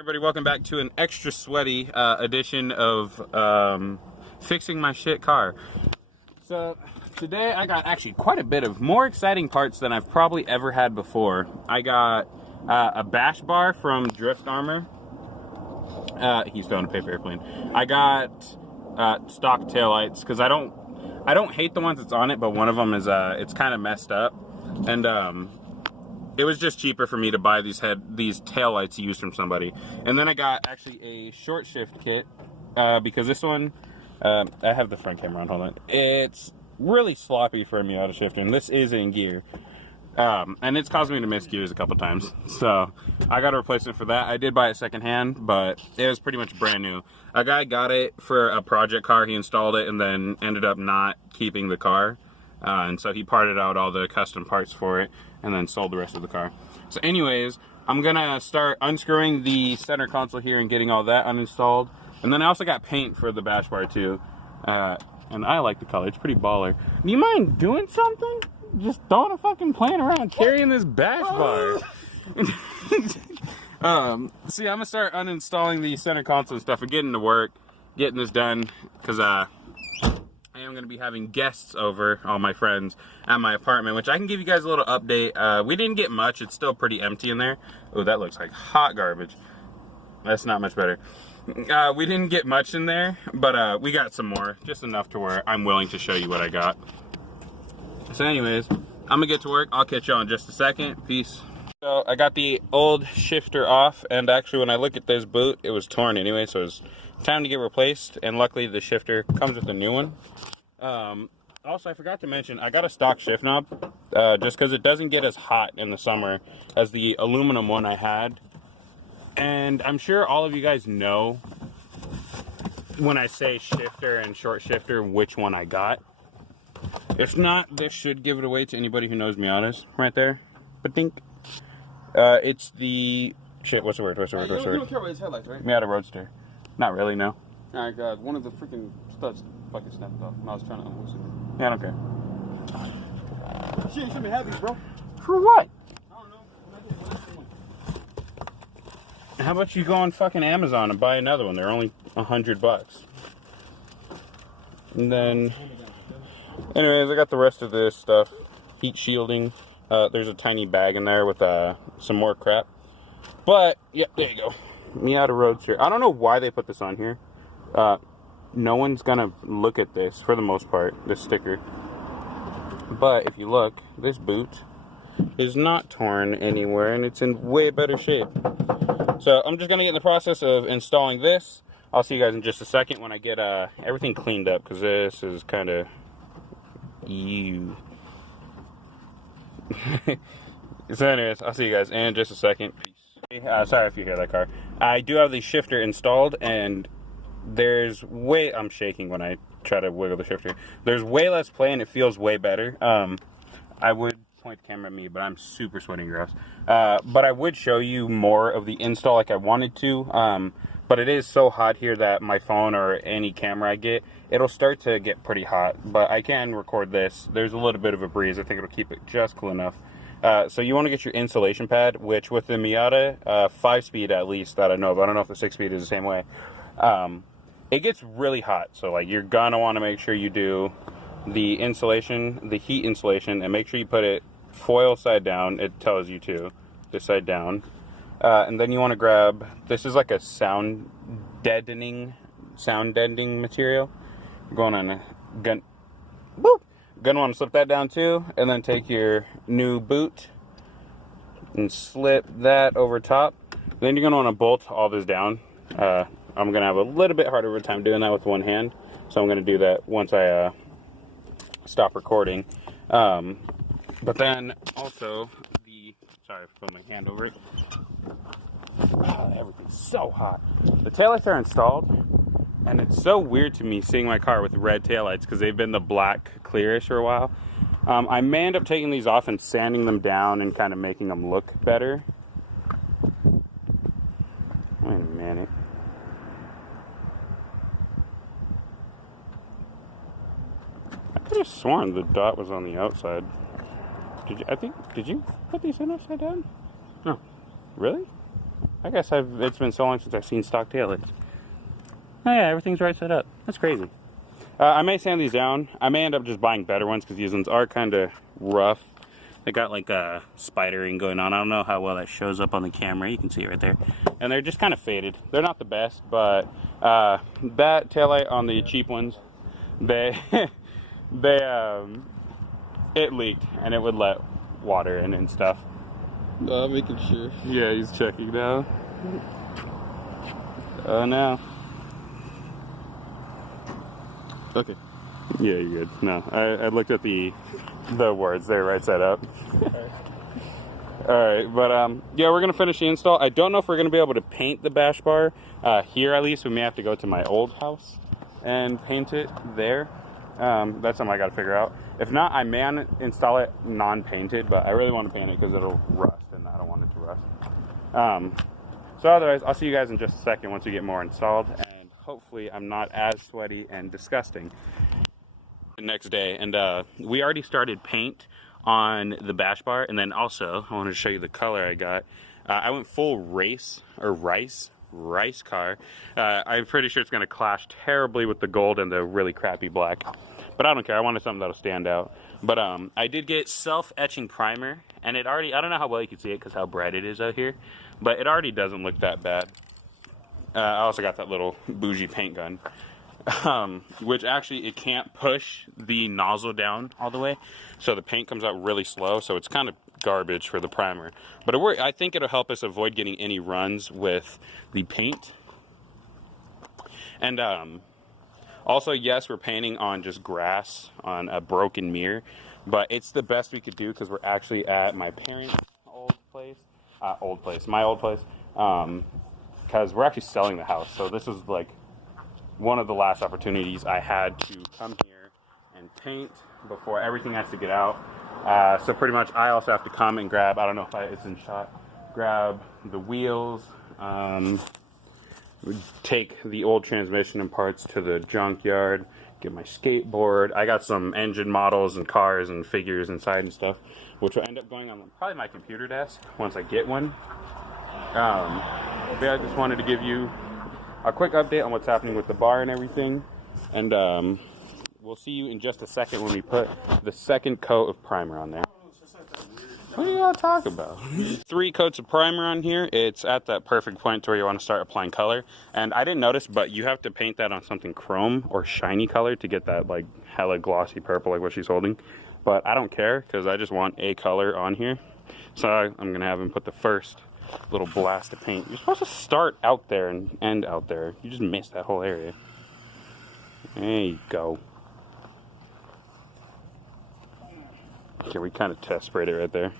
Everybody, welcome back to an extra sweaty edition of fixing my shit car. So today I got actually quite a bit of more exciting parts than I've probably ever had before. I got a bash bar from Drift Armor. He's throwing a paper airplane. I got stock taillights because I don't hate the ones that's on it, but one of them is it's kind of messed up, and it was just cheaper for me to buy these taillights used from somebody. And then I got actually a short shift kit because this one, I have the front camera on, hold on. It's really sloppy for a Miata shifter, and this is in gear. And it's caused me to miss gears a couple times. So I got a replacement for that. I did buy it secondhand, but it was pretty much brand new. A guy got it for a project car. He installed it and then ended up not keeping the car. And so he parted out all the custom parts for it and then sold the rest of the car. So anyways, I'm gonna start unscrewing the center console here and getting all that uninstalled. And then I also got paint for the bash bar too. And I like the color, it's pretty baller. Do you mind doing something? Just throwing a fucking plane around, carrying this bash bar. See, I'm gonna start uninstalling the center console and stuff and getting to work, getting this done, because I am going to be having guests over, all my friends, at my apartment, which I can give you guys a little update. We didn't get much. It's still pretty empty in there. Oh, that looks like hot garbage. That's not much better. We didn't get much in there, but we got some more. Just enough to where I'm willing to show you what I got. So anyways, I'm going to get to work. I'll catch you on in just a second. Peace. So I got the old shifter off, and actually when I look at this boot, it was torn anyway, so it's time to get replaced, and luckily the shifter comes with a new one. Also, I forgot to mention, I got a stock shift knob, just because it doesn't get as hot in the summer as the aluminum one I had. And I'm sure all of you guys know when I say shifter and short shifter which one I got. If not, this should give it away to anybody who knows Miatas right there. Ba-dink. It's the... Shit, what's the word? What's the word? You don't care about his headlights, right? Miata Roadster. Not really, no. Alright, God. One of the freaking studs fucking snapped off when I was trying to unloosen it. Yeah, I don't care. Shit, you should be happy, bro. For what? I don't know. How about you go on fucking Amazon and buy another one? They're only $100. And then... Anyways, I got the rest of this stuff. Heat shielding. There's a tiny bag in there with some more crap. But, yeah, there you go. Miata Roadster. I don't know why they put this on here. No one's gonna look at this, for the most part, this sticker. But, if you look, this boot is not torn anywhere, and it's in way better shape. So, I'm just gonna get in the process of installing this. I'll see you guys in just a second when I get everything cleaned up, because this is kind of... ew. So anyways, I'll see you guys in just a second. Peace. Sorry if you hear that car. I do have the shifter installed, and there's way... I'm shaking when I try to wiggle the shifter. There's way less play, and it feels way better. I would point the camera at me, but I'm super sweaty and gross. But I would show you more of the install like I wanted to. But it is so hot here that my phone or any camera I get, it'll start to get pretty hot. But I can record this. There's a little bit of a breeze. I think it'll keep it just cool enough. So you want to get your insulation pad, which with the Miata, 5-speed at least that I know of. I don't know if the 6-speed is the same way. It gets really hot. So like you're going to want to make sure you do the insulation, the heat insulation, and make sure you put it foil side down. It tells you to, this side down. And then you want to grab, this is like a sound deadening material. You're going on a gun, boop! Gonna want to slip that down too, and then take your new boot and slip that over top. Then you're gonna want to bolt all this down. I'm gonna have a little bit harder of a time doing that with one hand, so I'm gonna do that once I stop recording. But then also sorry for putting my hand over it. Oh, everything's so hot. The taillights are installed, and it's so weird to me seeing my car with red taillights because they've been the black clearish for a while. I may end up taking these off and sanding them down and kind of making them look better. Wait a minute. I could have sworn the dot was on the outside. Did you put these in upside down? No. Really? I guess it's been so long since I've seen stock taillights. Oh yeah, everything's right set up. That's crazy. I may sand these down. I may end up just buying better ones because these ones are kind of rough. They got like a spidering going on. I don't know how well that shows up on the camera. You can see it right there. And they're just kind of faded. They're not the best, but that taillight on the cheap ones, they, it leaked and it would let water in and stuff. I'm making sure. Yeah, he's checking now. Oh no. Okay. Yeah, you're good. No, I looked at the words. They're right set up. Alright, but yeah, we're gonna finish the install. I don't know if we're gonna be able to paint the bash bar here at least. We may have to go to my old house and paint it there. That's something I gotta figure out. If not, I may install it non-painted, but I really want to paint it because it'll rust and I don't want it to rust. So otherwise, I'll see you guys in just a second once we get more installed, and hopefully I'm not as sweaty and disgusting the next day. And we already started paint on the bash bar, and then also I wanted to show you the color I got. I went full rice car. I'm pretty sure it's going to clash terribly with the gold and the really crappy black, but I don't care. I wanted something that'll stand out. But I did get self-etching primer, and it already, I don't know how well you can see it because how bright it is out here, but it already doesn't look that bad. I also got that little bougie paint gun, which actually it can't push the nozzle down all the way, so the paint comes out really slow, so it's kind of garbage for the primer. But I think it'll help us avoid getting any runs with the paint. And also, yes, we're painting on just grass on a broken mirror, but it's the best we could do because we're actually at my parents' my old place, because we're actually selling the house. So this is like one of the last opportunities I had to come here and paint before everything has to get out. So pretty much I also have to come and grab, I don't know if it's in shot, grab the wheels, take the old transmission and parts to the junkyard, get my skateboard. I got some engine models and cars and figures inside and stuff, which will end up going on probably my computer desk once I get one. Yeah, I just wanted to give you a quick update on what's happening with the bar and everything, and we'll see you in just a second when we put the second coat of primer on there. What are you gonna talk about? 3 coats of primer on here. It's at that perfect point to where you want to start applying color. And I didn't notice, but you have to paint that on something chrome or shiny color to get that like hella glossy purple like what she's holding. But I don't care because I just want a color on here. So I'm gonna have him put the first little blast of paint. You're supposed to start out there and end out there. You just missed that whole area. There you go. Okay, we kind of test sprayed it right there.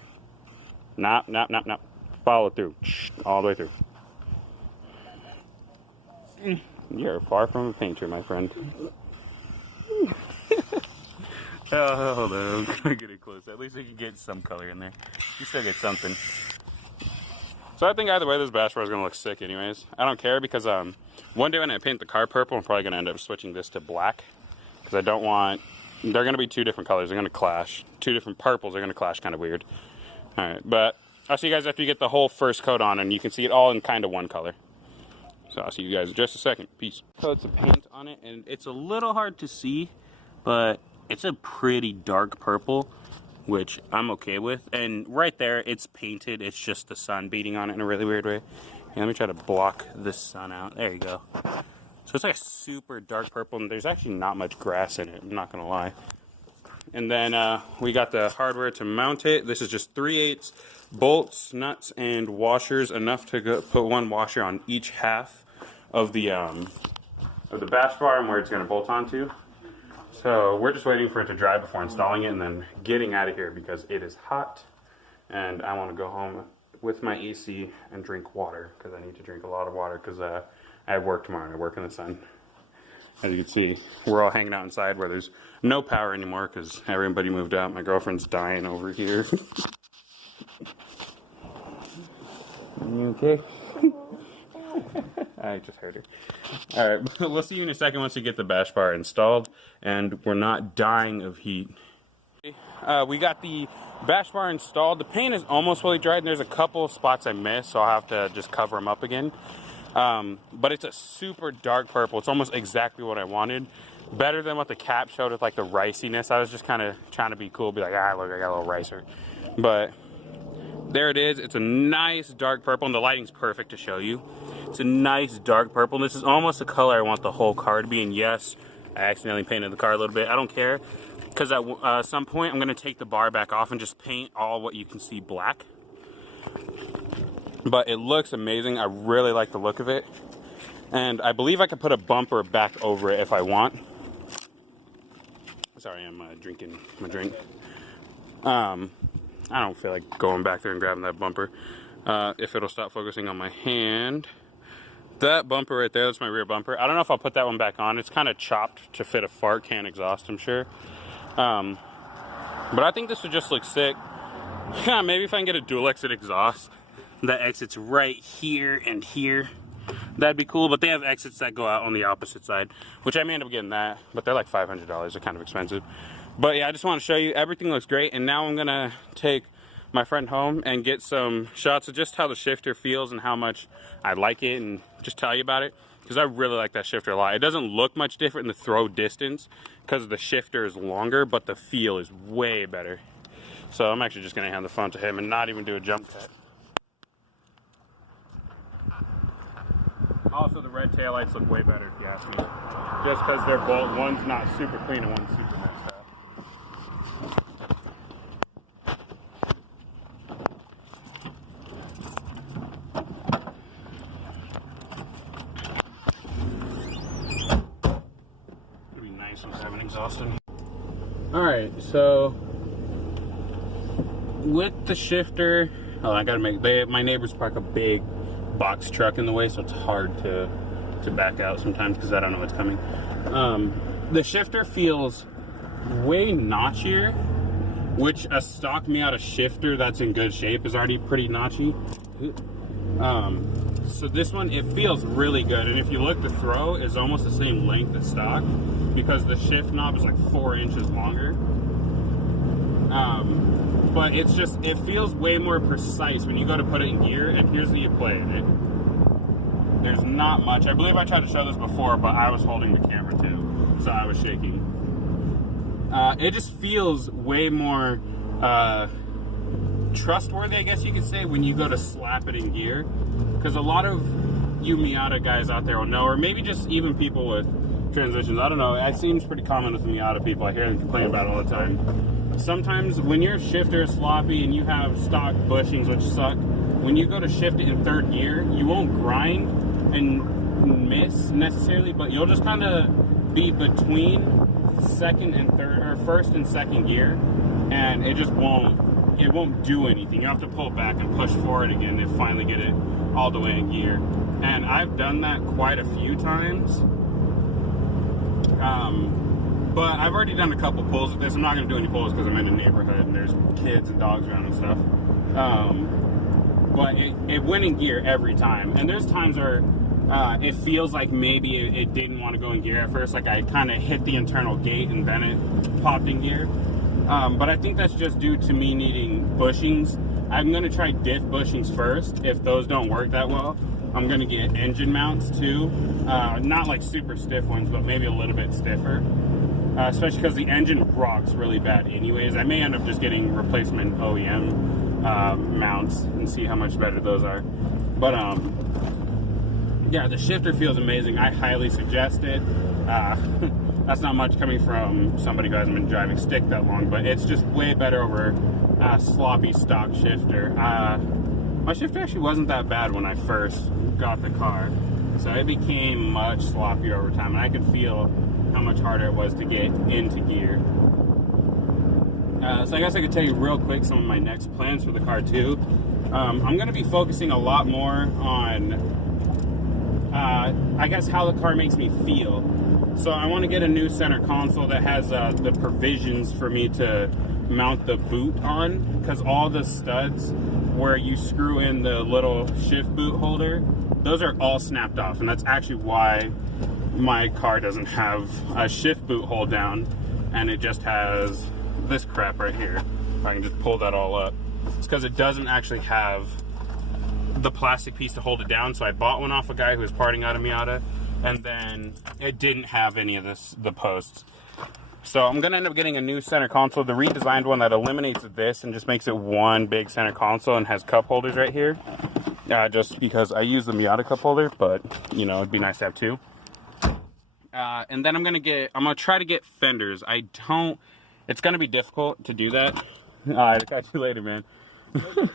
Nah. Follow through. All the way through. You're far from a painter, my friend. Oh, hold on. I'm gonna get it close. At least we can get some color in there. You still get something. So I think either way, this bash bar is gonna look sick anyways. I don't care because one day when I paint the car purple, I'm probably gonna end up switching this to black because I don't want. They're going to be 2 different colors. They're going to clash. 2 different purples are going to clash kind of weird. Alright, but I'll see you guys after you get the whole first coat on and you can see it all in kind of one color. So I'll see you guys in just a second. Peace. Coats of paint on it, and it's a little hard to see, but it's a pretty dark purple, which I'm okay with. And right there, it's painted. It's just the sun beating on it in a really weird way. And let me try to block the sun out. There you go. So it's like a super dark purple, and there's actually not much grass in it, I'm not going to lie. And then we got the hardware to mount it. This is just 3/8 bolts, nuts, and washers, enough to put 1 washer on each half of the bash bar and where it's going to bolt onto. So we're just waiting for it to dry before installing it and then getting out of here because it is hot, and I want to go home with my AC and drink water because I need to drink a lot of water because I have work tomorrow and I work in the sun. As you can see, we're all hanging out inside where there's no power anymore because everybody moved out. My girlfriend's dying over here. You okay? I just heard her. Alright, we'll see you in a second once we get the bash bar installed and we're not dying of heat We got the bash bar installed. The paint is almost fully dried, and there's a couple spots I missed, so I'll have to just cover them up again. But it's a super dark purple. It's almost exactly what I wanted. Better than what the cap showed with like the riciness. I was just kind of trying to be cool, be like, ah, look, I got a little ricer. But there it is. It's a nice dark purple, and the lighting's perfect to show you. It's a nice dark purple, and this is almost the color I want the whole car to be. And yes, I accidentally painted the car a little bit. I don't care, because at some point I'm going to take the bar back off and just paint all what you can see black. But it looks amazing. I really like the look of it. And I believe I could put a bumper back over it if I want. Sorry, I'm drinking my drink. I don't feel like going back there and grabbing that bumper. If it'll stop focusing on my hand. That bumper right there, that's my rear bumper. I don't know if I'll put that one back on. It's kind of chopped to fit a fart can exhaust, I'm sure. But I think this would just look sick. Yeah, maybe if I can get a dual exit exhaust that exits right here and here, that'd be cool. But they have exits that go out on the opposite side, which I may end up getting that, but they're like $500. They're kind of expensive. But yeah, I just want to show you everything looks great. And now I'm gonna take my friend home and get some shots of just how the shifter feels and how much I like it, and just tell you about it, because I really like that shifter a lot. It doesn't look much different in the throw distance because the shifter is longer, but the feel is way better. So I'm actually just gonna hand the phone to him and not even do a jump cut. Also, the red taillights look way better if you ask me. Just because they're both, one's not super clean and one's super messed up. It'd be nice once I have an exhaust in. Alright, so with the shifter, oh, I gotta make, my neighbors park a big box truck in the way, so it's hard to back out sometimes because I don't know what's coming. The shifter feels way notchier, which a stock Miata shifter that's in good shape is already pretty notchy. So this one, it feels really good, and if you look, the throw is almost the same length as stock because the shift knob is like 4 inches longer. But it's just, it feels way more precise when you go to put it in gear, and here's how you play it. There's not much. I believe I tried to show this before, but I was holding the camera too, so I was shaking. It just feels way more trustworthy, I guess you could say, when you go to slap it in gear. Because a lot of you Miata guys out there will know, or maybe just even people with transitions, I don't know, it seems pretty common with Miata people. I hear them complain about it all the time. Sometimes when your shifter is sloppy and you have stock bushings, which suck, when you go to shift it in third gear, you won't grind and miss necessarily, but you'll just kind of be between second and third, or first and second gear, and it just won't do anything. You have to pull back and push forward again to finally get it all the way in gear. And I've done that quite a few times. But I've already done a couple pulls with this. I'm not going to do any pulls because I'm in a neighborhood and there's kids and dogs around and stuff. But it went in gear every time. And there's times where it feels like maybe it didn't want to go in gear at first. Like I kind of hit the internal gate and then it popped in gear. But I think that's just due to me needing bushings. I'm going to try diff bushings first. If those don't work that well, I'm going to get engine mounts too. Not like super stiff ones, but maybe a little bit stiffer. Especially because the engine rocks really bad anyways. I may end up just getting replacement OEM mounts and see how much better those are. But yeah, the shifter feels amazing. I highly suggest it. That's not much coming from somebody who hasn't been driving stick that long, but it's just way better over sloppy stock shifter. My shifter actually wasn't that bad when I first got the car, so it became much sloppier over time, and I could feel how much harder it was to get into gear. So I guess I could tell you real quick some of my next plans for the car too. I'm going to be focusing a lot more on, I guess, how the car makes me feel. So I want to get a new center console that has the provisions for me to mount the boot on, because all the studs where you screw in the little shift boot holder, those are all snapped off, and that's actually why my car doesn't have a shift boot hold down, and it just has this crap right here. If I can just pull that all up. It's because it doesn't actually have the plastic piece to hold it down. So I bought one off a guy who was parting out a Miata, and then it didn't have any of the posts. So I'm going to end up getting a new center console, the redesigned one that eliminates this and just makes it one big center console and has cup holders right here. Just because I use the Miata cup holder, but, you know, it'd be nice to have two. And then I'm going to try to get fenders. It's going to be difficult to do that. I'll catch you later, man. Because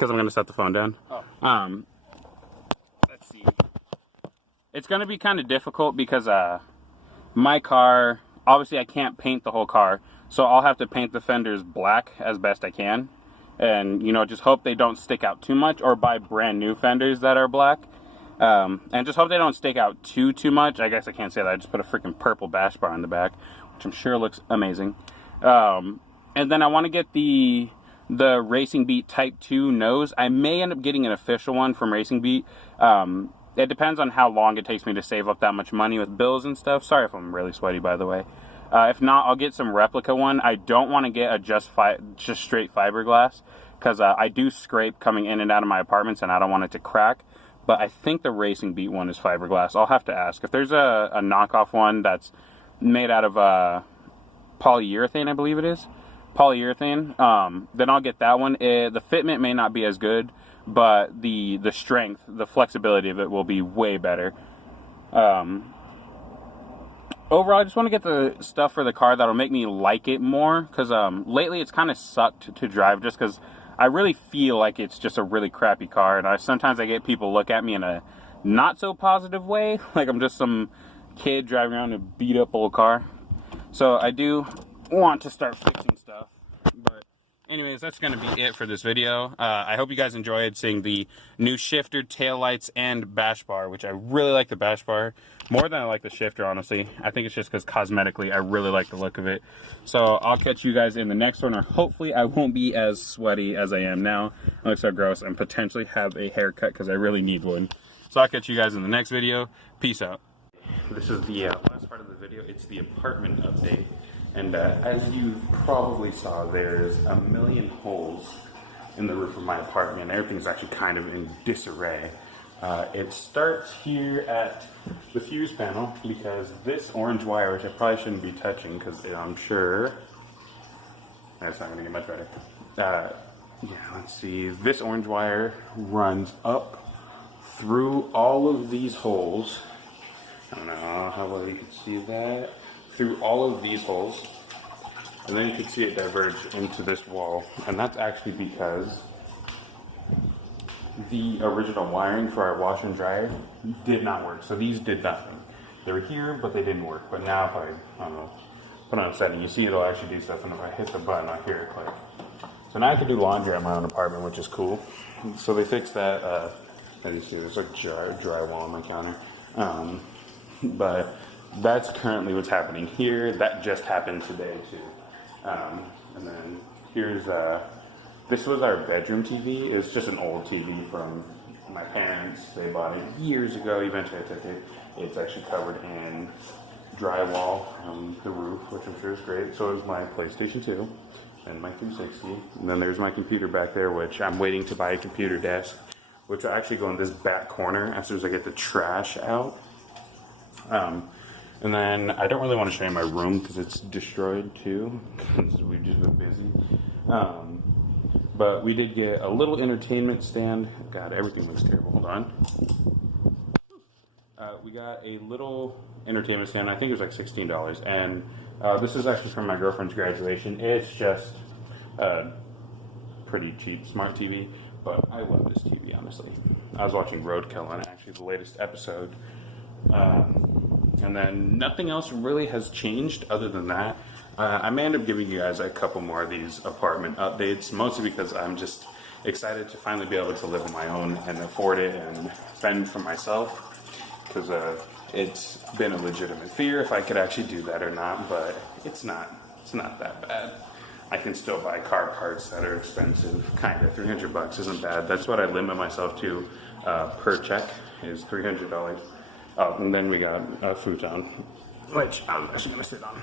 I'm going to set the phone down. Oh. Let's see. It's going to be kind of difficult because, my car, obviously I can't paint the whole car, so I'll have to paint the fenders black as best I can, and you know, just hope they don't stick out too much, or buy brand new fenders that are black, and just hope they don't stick out too much. I guess I can't say that. I just put a freaking purple bash bar on the back, which I'm sure looks amazing. And then I want to get the Racing Beat Type 2 nose. I may end up getting an official one from Racing Beat. It depends on how long it takes me to save up that much money with bills and stuff. Sorry if I'm really sweaty, by the way. If not, I'll get some replica one. I don't want to get a just straight fiberglass, because I do scrape coming in and out of my apartments, and I don't want it to crack. But I think the Racing Beat one is fiberglass. I'll have to ask. If there's a knockoff one that's made out of polyurethane, I believe it is. Polyurethane. Then I'll get that one. The fitment may not be as good, but the strength, the flexibility of it will be way better. Overall, I just want to get the stuff for the car that'll make me like it more, because lately it's kind of sucked to drive, just because I really feel like it's just a really crappy car, and sometimes I get people look at me in a not so positive way, like I'm just some kid driving around in a beat up old car. So I do want to start fixing stuff, but anyways, that's going to be it for this video. I hope you guys enjoyed seeing the new shifter, taillights, and bash bar, which I really like the bash bar more than I like the shifter, honestly. I think it's just because cosmetically I really like the look of it. So I'll catch you guys in the next one, or hopefully I won't be as sweaty as I am now. I look so gross, and potentially have a haircut because I really need one. So I'll catch you guys in the next video. Peace out. This is the last part of the video. It's the apartment update. And as you probably saw, there's a million holes in the roof of my apartment. Everything's actually kind of in disarray. It starts here at the fuse panel, because this orange wire, which I probably shouldn't be touching because I'm sure that's not going to get much better. Yeah, let's see. This orange wire runs up through all of these holes. I don't know how well you can see that. Through all of these holes, and then you can see it diverge into this wall, and that's actually because the original wiring for our washer and dryer did not work. So these did nothing. They were here, but they didn't work. But now if I don't know, put on a setting, you see it'll actually do stuff, and if I hit the button, I hear it click. So now I can do laundry at my own apartment, which is cool. So they fixed that. As you see, there's like drywall on my counter. But that's currently what's happening here. That just happened today too. And then here's this was our bedroom TV. It's just an old TV from my parents. They bought it years ago. Eventually I took it. It's actually covered in drywall on the roof, which I'm sure is great. So is my PlayStation 2 and my 360. And then there's my computer back there, which I'm waiting to buy a computer desk, which will actually go in this back corner as soon as I get the trash out. And then I don't really want to show you my room because it's destroyed too, because we've just been busy. But we did get a little entertainment stand. God, everything looks terrible. Hold on. We got a little entertainment stand. I think it was like $16. And this is actually from my girlfriend's graduation. It's just a pretty cheap smart TV. But I love this TV, honestly. I was watching Roadkill on it, actually the latest episode. And then nothing else really has changed other than that. I may end up giving you guys a couple more of these apartment updates, mostly because I'm just excited to finally be able to live on my own and afford it and fend for myself. Because it's been a legitimate fear if I could actually do that or not, but it's not that bad. I can still buy car parts that are expensive, kind of. $300 isn't bad. That's what I limit myself to per check, is $300. Oh, and then we got a futon, which I'm actually going to sit on.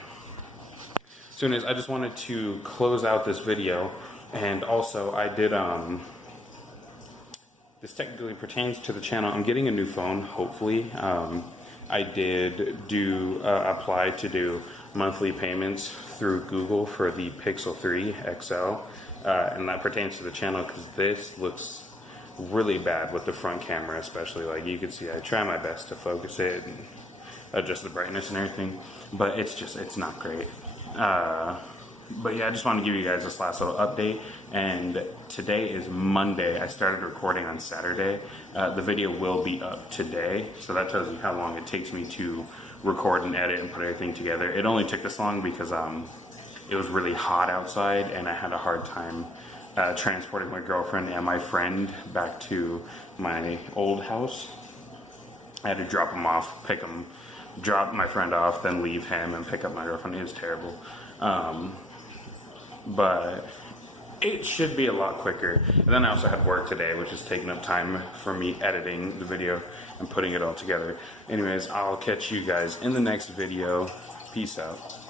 So anyways, I just wanted to close out this video, and also I did, this technically pertains to the channel. I'm getting a new phone, hopefully. I did do, apply to do monthly payments through Google for the Pixel 3 XL, and that pertains to the channel because this looks really bad with the front camera, especially. Like you can see, I try my best to focus it and adjust the brightness and everything, but it's not great. But yeah, I just wanted to give you guys this last little update, and today is Monday. I started recording on Saturday. The video will be up today, so that tells you how long it takes me to record and edit and put everything together. It only took this long because it was really hot outside, and I had a hard time transporting my girlfriend and my friend back to my old house. I had to drop them off, drop my friend off, then leave him and pick up my girlfriend. It was terrible. But it should be a lot quicker. And then I also had work today, which is taking up time for me editing the video and putting it all together. Anyways, I'll catch you guys in the next video. Peace out.